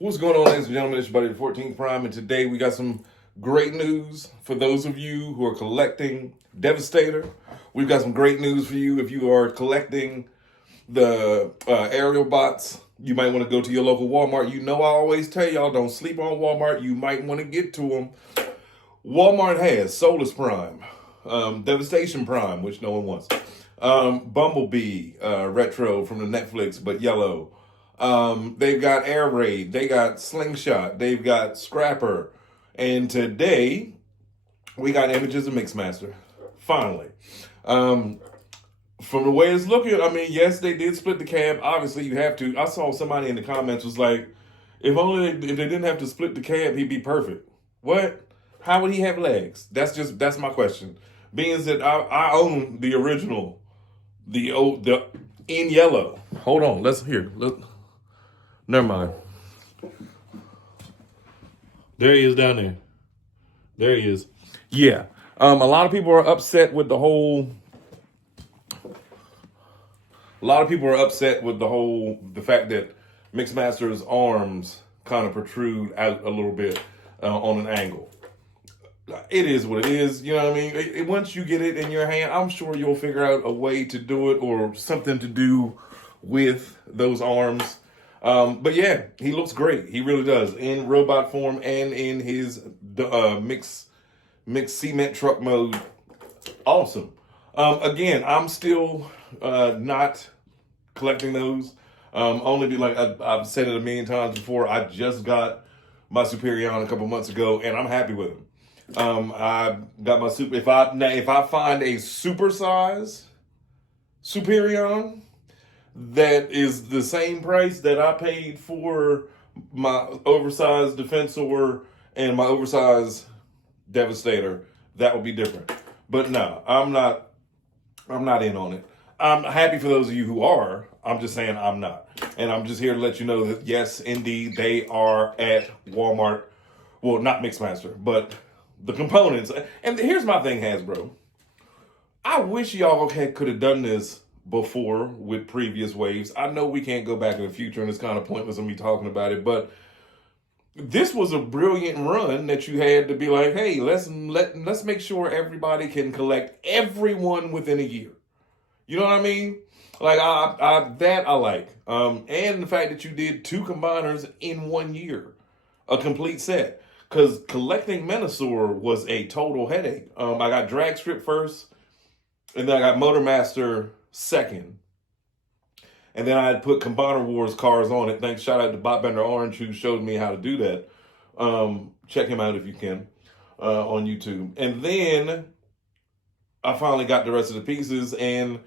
What's going on, ladies and gentlemen? It's your buddy, the 14th Prime, and today we got some great news for those of you who are collecting Devastator. We've got some great news for you if you are collecting the aerial bots. You might want to go to your local Walmart. You know I always tell y'all, don't sleep on Walmart. You might want to get to them. Walmart has Solus Prime, Devastation Prime, which no one wants, Bumblebee Retro from the Netflix, but yellow. They've got Air Raid, they got Slingshot, they've got Scrapper, and today we got images of Mixmaster. Finally. From the way it's looking, I mean, yes, they did split the cab. Obviously, you have to. I saw somebody in the comments was like, if they didn't have to split the cab, he'd be perfect. What? How would he have legs? That's my question. Being that I own the original, the in yellow. Hold on, let's hear. Look, never mind. There he is down there. There he is. Yeah. A lot of people are upset with the whole. A lot of people are upset with the fact that Mixmaster's arms kind of protrude out a little bit on an angle. It is what it is, you know what I mean? Once you get it in your hand, I'm sure you'll figure out a way to do it or something to do with those arms. But yeah, he looks great. He really does, in robot form and in his mix cement truck mode. Awesome. Again, I'm still not collecting those. Only be like I've said it a million times before. I just got my Superion a couple months ago, and I'm happy with him. I got my super. If I find a super size Superion that is the same price that I paid for my oversized Defensor and my oversized Devastator, that would be different. But no, I'm not in on it. I'm happy for those of you who are. I'm just saying I'm not. And I'm just here to let you know that yes, indeed, they are at Walmart. Well, not Mixmaster, but the components. And here's my thing, Hasbro. I wish y'all could have done this before with previous waves. I know we can't go back in the future and it's kind of pointless of me talking about it, but this was a brilliant run that you had to be like, hey, let's make sure everybody can collect everyone within a year. You know what I mean? Like I like. And the fact that you did 2 combiners in 1 year, a complete set. Because collecting Menasor was a total headache. I got Drag Strip first, and then I got Motormaster second. And then I had put Combiner Wars cars on it. Thanks, shout out to Botbender Orange who showed me how to do that. Check him out if you can on YouTube. And then I finally got the rest of the pieces, and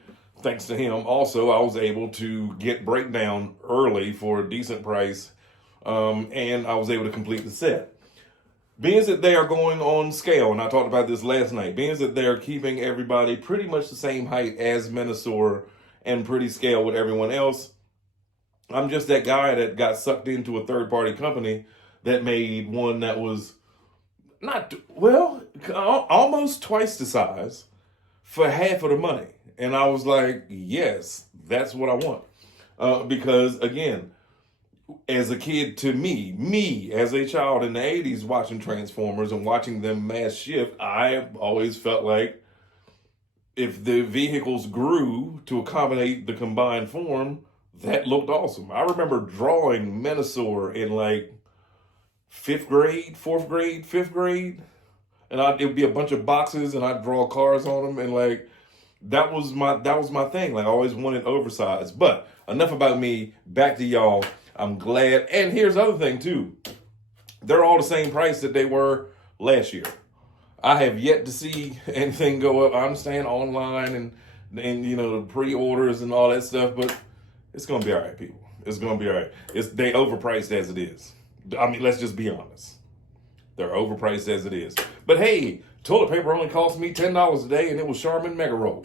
thanks to him also, I was able to get Breakdown early for a decent price, and I was able to complete the set. Being that they are going on scale, and I talked about this last night, being that they're keeping everybody pretty much the same height as Menasor and pretty scale with everyone else, I'm just that guy that got sucked into a third-party company that made one that was almost twice the size for half of the money. And I was like, yes, that's what I want. Because, again, as a kid, to me as a child in the 80s watching Transformers and watching them mass shift, I always felt like if the vehicles grew to accommodate the combined form, that looked awesome. I remember drawing Menasor in like 5th grade, 4th grade, 5th grade, and it would be a bunch of boxes and I'd draw cars on them, and like that was my thing. Like I always wanted oversized. But enough about me, back to y'all. I'm glad. And here's the other thing too. They're all the same price that they were last year. I have yet to see anything go up. I understand online and you know, the pre-orders and all that stuff, but it's gonna be all right, people. It's gonna be all right. They overpriced as it is. I mean, let's just be honest. They're overpriced as it is. But hey, toilet paper only cost me $10 a day, and it was Charmin Mega Roll.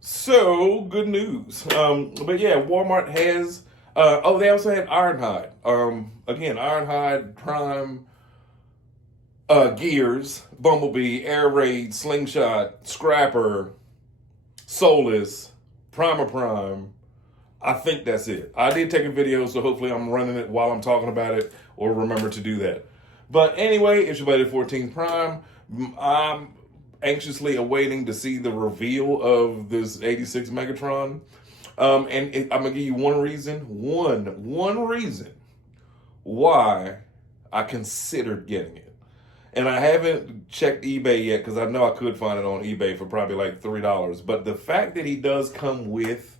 So good news. But yeah, Walmart has. They also had Ironhide. Again, Ironhide, Prime, Gears, Bumblebee, Air Raid, Slingshot, Scrapper, Solus, Primer Prime, I think that's it. I did take a video, so hopefully I'm running it while I'm talking about it, or remember to do that. But anyway, it's your buddy 14 Prime. I'm anxiously awaiting to see the reveal of this 86 Megatron. I'm gonna give you one reason why I considered getting it. And I haven't checked eBay yet because I know I could find it on eBay for probably like $3. But the fact that he does come with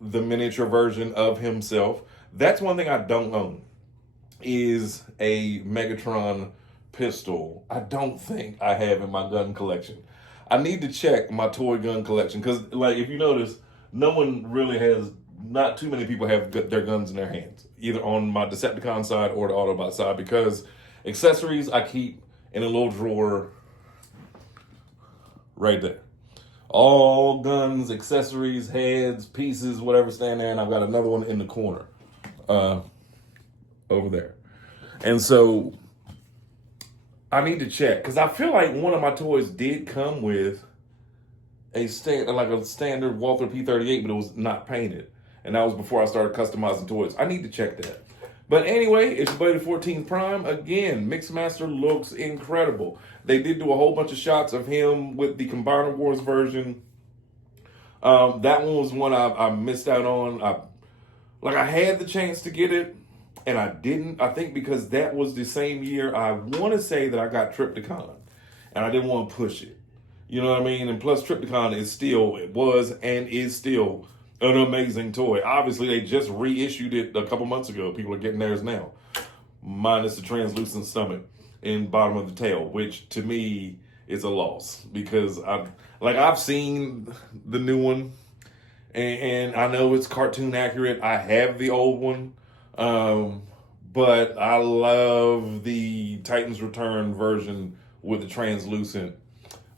the miniature version of himself, that's one thing I don't own, is a Megatron pistol. I don't think I have in my gun collection. I need to check my toy gun collection because, like, if you notice, not too many people have their guns in their hands, either on my Decepticon side or the Autobot side, because accessories I keep in a little drawer right there. All guns, accessories, heads, pieces, whatever stand there, and I've got another one in the corner over there. And so I need to check because I feel like one of my toys did come with a standard Walther P38, but it was not painted. And that was before I started customizing toys. I need to check that. But anyway, it's your buddy 14 Prime. Again, Mixmaster looks incredible. They did do a whole bunch of shots of him with the Combiner Wars version. That one was one I missed out on. I had the chance to get it, and I didn't. I think because that was the same year I want to say that I got Trypticon, and I didn't want to push it. You know what I mean? And plus, Trypticon was and is still an amazing toy. Obviously, they just reissued it a couple months ago. People are getting theirs now, minus the translucent stomach and bottom of the tail, which to me is a loss because I've seen the new one and I know it's cartoon accurate. I have the old one, but I love the Titans Return version with the translucent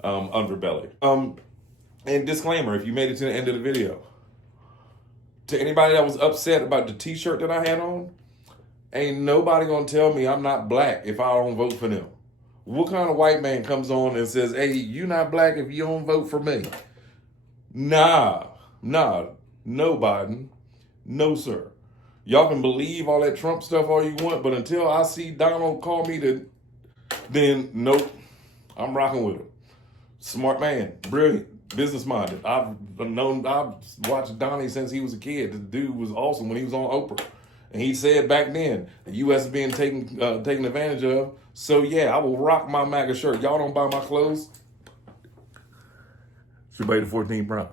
underbelly. And disclaimer, if you made it to the end of the video, to anybody that was upset about the t-shirt that I had on, ain't nobody gonna tell me I'm not black if I don't vote for them. What kind of white man comes on and says, hey, you not black if you don't vote for me? Nah, no Biden, no sir. Y'all can believe all that Trump stuff all you want, but until I see Donald call me then nope, I'm rocking with him. Smart man, brilliant. Business-minded. I've watched Donnie since he was a kid. The dude was awesome when he was on Oprah. And he said back then, the U.S. is being taken advantage of. So, yeah, I will rock my MAGA shirt. Y'all don't buy my clothes? It's your buddy 14 Prime.